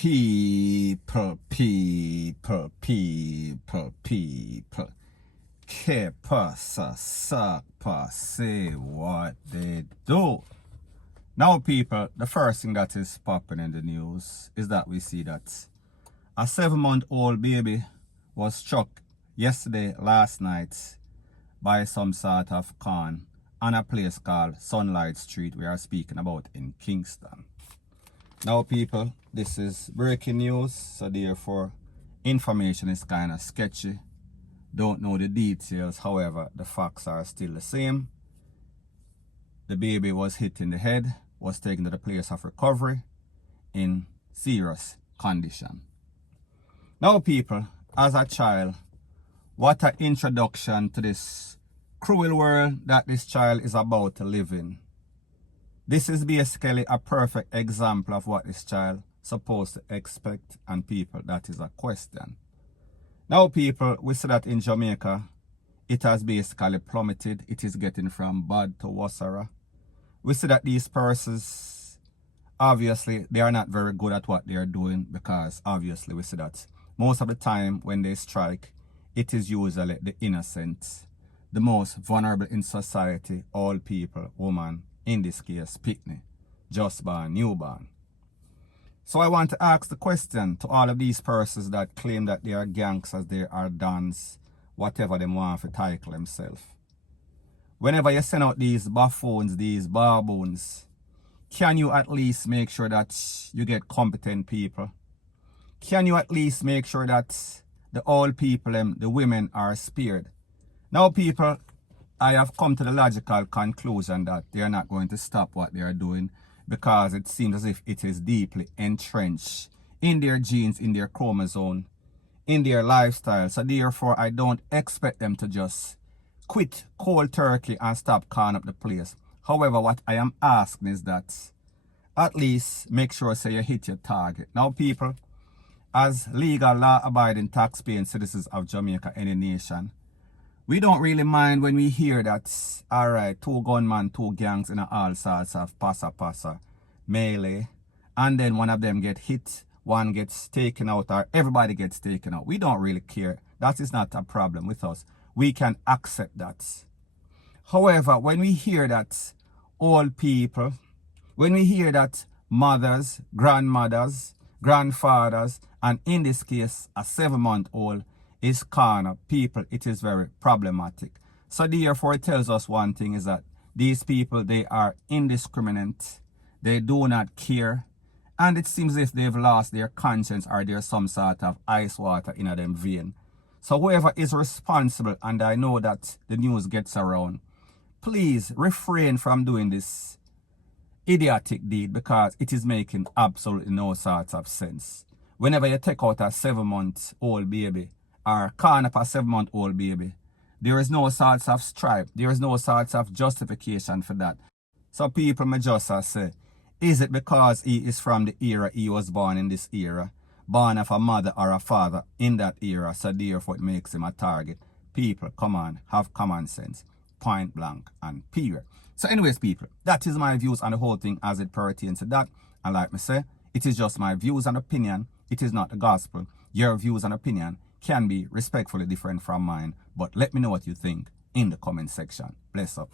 People. Que pasa, sapa, say what they do. Now, people, the first thing that is popping in the news is that we see that a 7-month-old baby was struck last night, by some sort of con on a place called Sunlight Street we are speaking about in Kingston. Now, people, this is breaking news, so therefore information is kind of sketchy. Don't know the details, however, the facts are still the same. The baby was hit in the head, was taken to the place of recovery in serious condition. Now, people, as a child, what an introduction to this cruel world that this child is about to live in. This is basically a perfect example of what this child supposed to expect, and people, that is a question. Now, people, we see that in Jamaica, it has basically plummeted. It is getting from bad to worse. We see that these persons, obviously, they are not very good at what they are doing, because obviously we see that most of the time when they strike, it is usually the innocent, the most vulnerable in society, all people, woman, in this case, picnic, just born, newborn. So I want to ask the question to all of these persons that claim that they are gangsters, they are dons, whatever they want to title themselves. Whenever you send out these buffoons, these baboons, can you at least make sure that you get competent people? Can you at least make sure that the old people, the women, are spared? Now, people, I have come to the logical conclusion that they are not going to stop what they are doing, because it seems as if it is deeply entrenched in their genes, in their chromosome, in their lifestyle. So therefore, I don't expect them to just quit cold turkey and stop calling up the place. However, what I am asking is that at least make sure say you hit your target. Now, people, as legal, law-abiding, tax-paying citizens of Jamaica, any nation, we don't really mind when we hear that, all right, 2 gunmen, 2 gangs in all sorts of passa, melee, and then one of them get hit, one gets taken out, or everybody gets taken out. We don't really care. That is not a problem with us. We can accept that. However, when we hear that old people, when we hear that mothers, grandmothers, grandfathers, and in this case, a 7-month-old is corner, people, it is very problematic. So therefore, it tells us one thing is that these people, they are indiscriminate. They do not care. And it seems as if they've lost their conscience, or there's some sort of ice water in them vein. So whoever is responsible, and I know that the news gets around, please refrain from doing this idiotic deed, because it is making absolutely no sort of sense. Whenever you take out a 7-month-old baby, or corn up a 7-month-old baby, there is no sorts of stripe, there is no sorts of justification for that. So people may just say, is it because he is from the era he was born in this era, born of a mother or a father in that era, so therefore it makes him a target? People, come on, have common sense, point blank and period. So anyways, people, that is my views on the whole thing as it pertains to that. And like me say, it is just my views and opinion. It is not the gospel. Your views and opinion can be respectfully different from mine, but let me know what you think in the comment section. Bless up.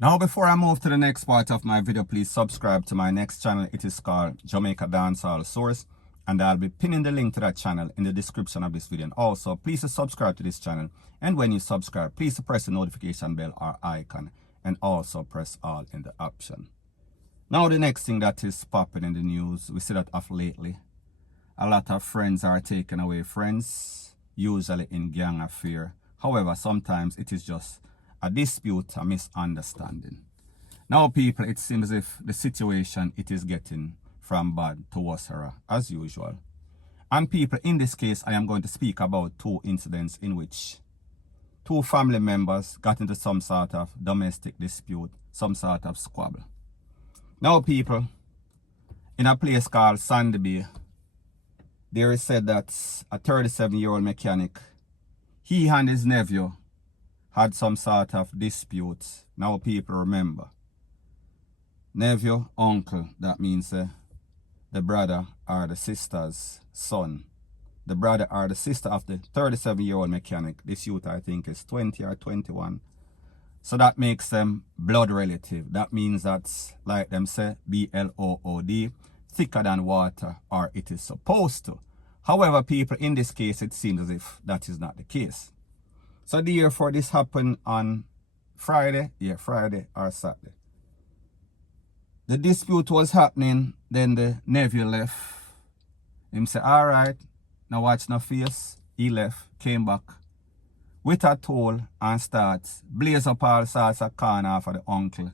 Now, before I move to the next part of my video, please subscribe to my next channel. It is called Jamaica Dancehall Source, and I'll be pinning the link to that channel in the description of this video. And also, please subscribe to this channel, and when you subscribe, please press the notification bell or icon, and also press all in the option. Now, the next thing that is popping in the news, we see that of lately, a lot of friends are taking away friends, usually in gang affair. However, sometimes it is just a dispute, a misunderstanding. Now, people, it seems as if the situation, it is getting from bad to worse, as usual. And people, in this case, I am going to speak about 2 incidents in which 2 family members got into some sort of domestic dispute, some sort of squabble. Now, people, in a place called Sandy Bay, there is said that a 37-year-old mechanic, he and his nephew had some sort of dispute. Now, people, remember, nephew, uncle, that means the brother or the sister's son. The brother or the sister of the 37-year-old mechanic. This youth, I think, is 20 or 21. So that makes them blood relative. That means that's, like them say, BLOOD, thicker than water, or it is supposed to. However, people, in this case, it seems as if that is not the case. So therefore, this happened on Friday. Yeah, Friday or Saturday. The dispute was happening, then the nephew left. Him say, all right, now watch no face. He left, came back with a tool and starts blaze up all sorts of corner for the uncle,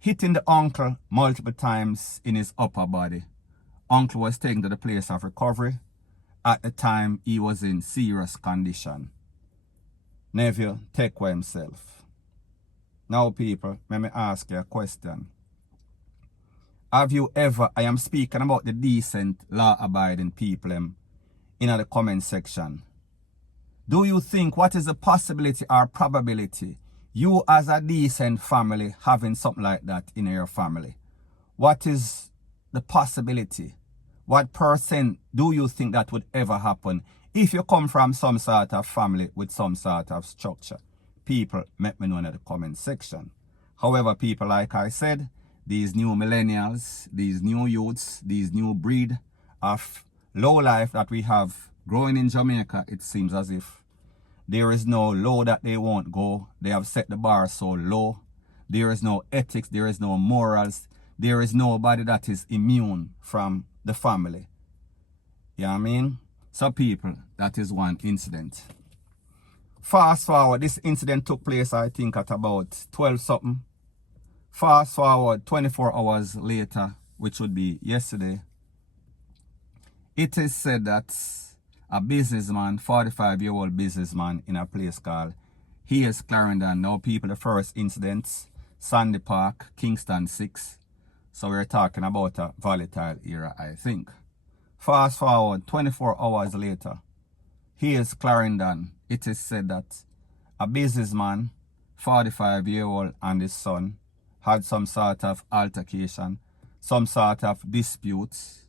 hitting the uncle multiple times in his upper body. Uncle was taken to the place of recovery. At the time, he was in serious condition. Nephew take for himself. Now, people, let me ask you a question. Have you ever, I am speaking about the decent, law-abiding people in the comment section. Do you think, what is the possibility or probability you as a decent family having something like that in your family? What is the possibility? What percent do you think that would ever happen if you come from some sort of family with some sort of structure? People, let me know in the comment section. However, people, like I said, these new millennials, these new youths, these new breed of low life that we have growing in Jamaica, it seems as if there is no low that they won't go. They have set the bar so low. There is no ethics, there is no morals. There is nobody that is immune from the family. You know what I mean? So people, that is one incident. Fast forward, this incident took place, I think, at about 12 something. Fast forward 24 hours later, which would be yesterday, it is said that a businessman, 45-year-old businessman in a place called Here's Clarendon. Now, people, the first incident, Sandy Park, Kingston 6. So we're talking about a volatile era, I think. Fast forward 24 hours later, here's Clarendon. It is said that a businessman, 45-year-old, and his son had some sort of altercation, some sort of disputes,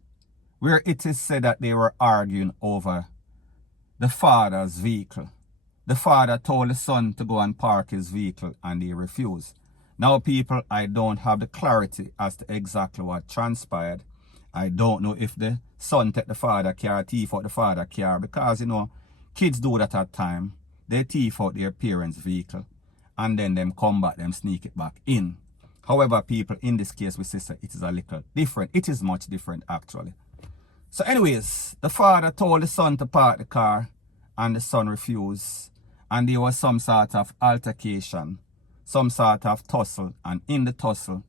where it is said that they were arguing over the father's vehicle. The father told the son to go and park his vehicle and he refused. Now, people, I don't have the clarity as to exactly what transpired. I don't know if the son take the father car, thief out the father car, because, you know, kids do that at time. They thief out their parents' vehicle and then them come back, them sneak it back in. However, people, in this case with sister, it is a little different. It is much different, actually. So anyways, the father told the son to park the car and the son refused. And there was some sort of altercation, some sort of tussle. And in the tussle,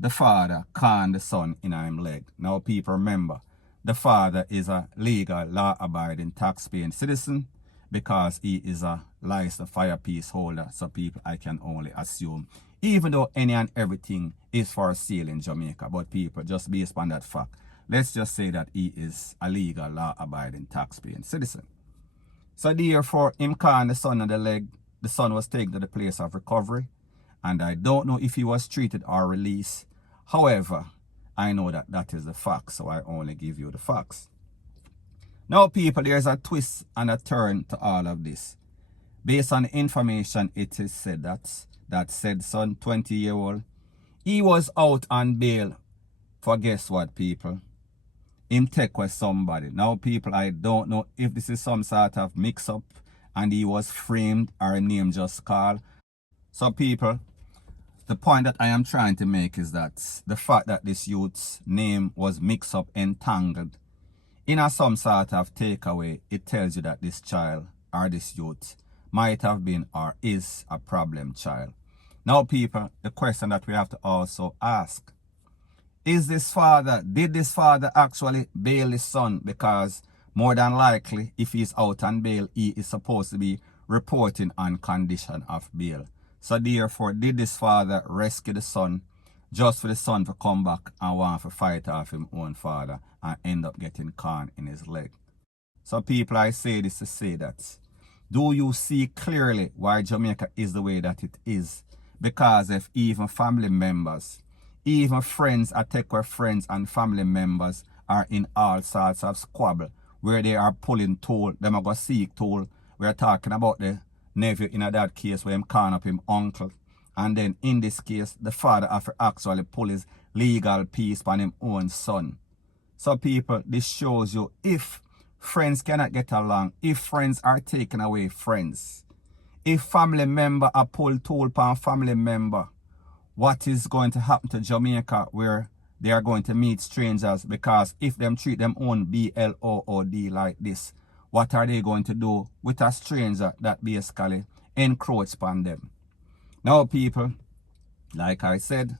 the father conned the son in his leg. Now, people, remember, the father is a legal, law-abiding, tax-paying citizen because he is a licensed firepiece holder. So, people, I can only assume, even though any and everything is for sale in Jamaica, but people, just based on that fact, let's just say that he is a legal, law-abiding, tax-paying citizen. So therefore, him conned the son on the leg. The son was taken to the place of recovery, and I don't know if he was treated or released. However, I know that that is the fact, so I only give you the facts. Now, people, there's a twist and a turn to all of this. Based on the information, it is said that said son, 20-year-old, he was out on bail for, guess what, people? Him take with somebody. Now, people, I don't know if this is some sort of mix-up and he was framed or a name just called. So, people, the point that I am trying to make is that the fact that this youth's name was mixed up, entangled in some sort of takeaway, it tells you that this child or this youth might have been or is a problem child. Now, people, the question that we have to also ask, is this father, did this father actually bail his son? Because more than likely, if he's out on bail, he is supposed to be reporting on condition of bail. So therefore, did this father rescue the son just for the son to come back and want to fight off his own father and end up getting corn in his leg? So people, I say this to say that, do you see clearly why Jamaica is the way that it is? Because if even family members, even friends, I take our friends and family members are in all sorts of squabble, where they are pulling toll, them are go seek toll. We're talking about the nephew in that case where him calling up him uncle. And then in this case, the father have to actually pull his legal piece on him own son. So people, this shows you if friends cannot get along, if friends are taking away friends, if family member are pulled toll upon family member, what is going to happen to Jamaica where they are going to meet strangers? Because if them treat them own BLOOD like this, what are they going to do with a stranger that basically encroach upon them? Now people, like I said,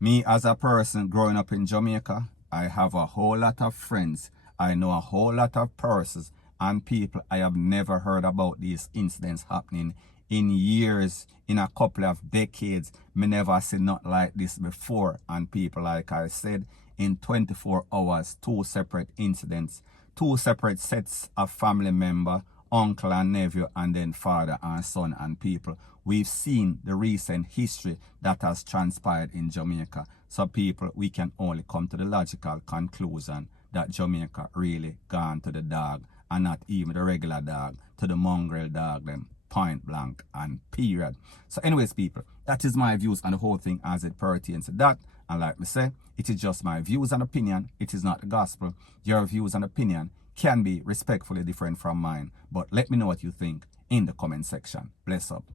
me as a person growing up in Jamaica, I have a whole lot of friends. I know a whole lot of persons and people I have never heard about these incidents happening in years, in a couple of decades. Me never seen nothing like this before. And people, like I said, in 24 hours, 2 separate incidents, 2 separate sets of family member, uncle and nephew, and then father and son and people. We've seen the recent history that has transpired in Jamaica. So people, we can only come to the logical conclusion that Jamaica really gone to the dog, and not even the regular dog, to the mongrel dog them, point blank and period. So anyways people, that is my views on the whole thing as it pertains to that. And like me say, it is just my views and opinion. It is not the gospel. Your views and opinion can be respectfully different from mine. But let me know what you think in the comment section. Bless up.